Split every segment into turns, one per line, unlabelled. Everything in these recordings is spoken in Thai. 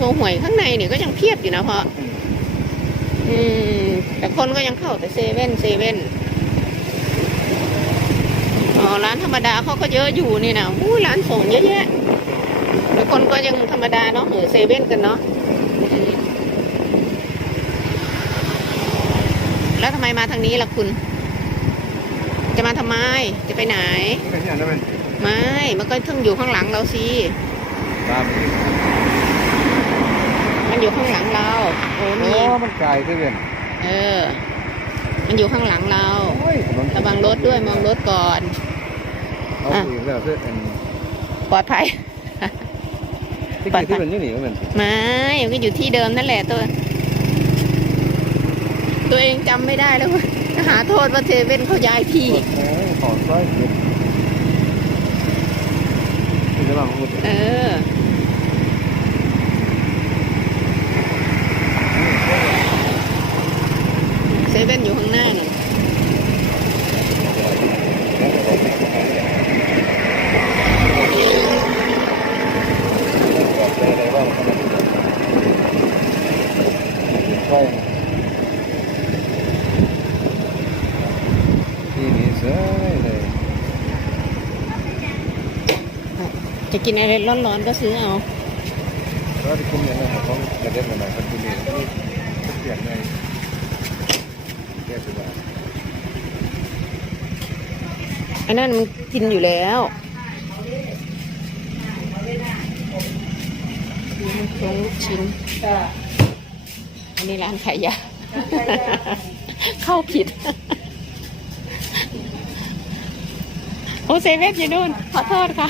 โชว์หวยข้างในเนี่ยก็ยังเพียบอยู่นะเพราะอืม แต่คนก็ยังเข้าแต่เซเว่นเซเว่นอ๋อร้านธรรมดาเขาก็เยอะอยู่นี่นะอู้ร้านส่งเยอะแยะแต่คนก็ยังธรรมดาเนาะเออเซเว่นกันเนาะอืมแล้วทำไมมาทางนี้ล่ะคุณ จะมาทำไม จะไปไหน
เป็นอย่างนั้นเป็น
ไม่ มันก็ต้องอยู่ข้างหลังเราสิ
ตาม
มัน อยู่ข้างหลังเราโอ้
โอ้
นี่
มันไกลขึ้นเลย
เออ มันอยู่ข้างหลังเรา
โอ้ยถนน
ระวังรถด้วยมองรถก่อน
เอาอีกแล้วเพื่อน
ปลอดภัย
ที่กี่ที่เป็นยังหนีก็เป็น
ไม่มันก็อยู่ที่เดิมนั่นแหละตัว ตัวเองจำไม่ได้แล้วหาโทษว่าเทเว่นเขาย้ายที่
โอ้ยขอซ้อยเก็บที่จะลองพูด
เออ เซเว่นอยู่ข้างหน้าเนี่ย
ที่นี้เสือเลย
จะกินอะไรร้อนๆก็ซื้อเอา
ก็ที่คุ้มยังไงต้องกระเด็นมาหน่อยคนที่นี่เปลี่ยนไงแก้ตัว
ไอ้นั่นมันกินอยู่แล้วมันโครงลูกชิ้น อันนี้ร้านขายยา เข้าผิด โอเซเว่นอยู่นู่น ขอโทษค่ะ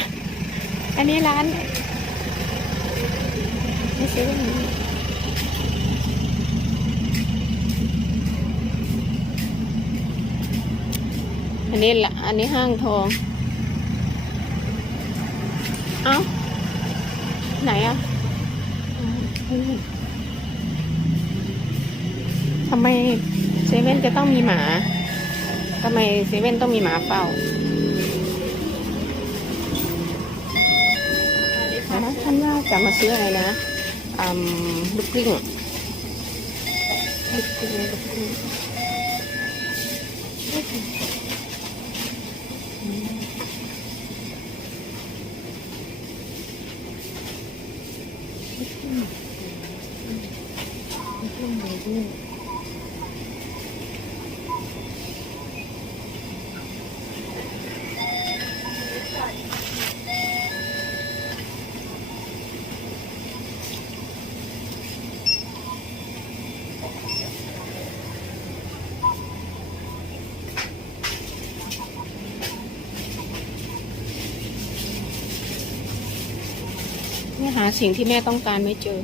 อันนี้ร้านไม่เซเว่นอยู่นี่อันนี้ละอันนี้ห้างทอง เอ้า ไหนอะอืม ทำไมเซเว่นจะต้องมีหมาทำไมเซเว่นต้องมีหมาเฝ้านะท่านว่าจะมาซื้ออะไรนะอืมลูกกลิ้งลูกกลิ้งลูกกลิ้งลูกกลิ้งเบบี้เนี่ หาสิ่งที่แม่ต้องการไม่เจอ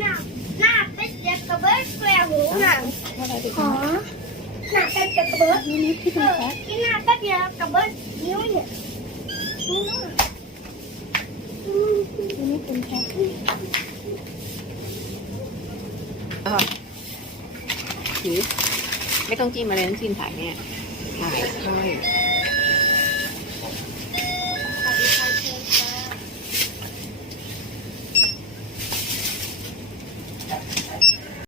หน้าหน้าเป็ดเด็กกระเบิดแกล้หูหนัง
อะไรดี
ขอหน้าเป็ดเด็กกระเบิด
นี่นี่ที่
เอ
เป็น
อ
แพ็ค
กินหน้าเป็ดเด็กกระเบิดนิ้วเนี่ย
นี่เป็นแค่็ถือไม่ต้องจิ้มอะไรทั้งสิ้นถ่ายเนี่ยถ่ายใช่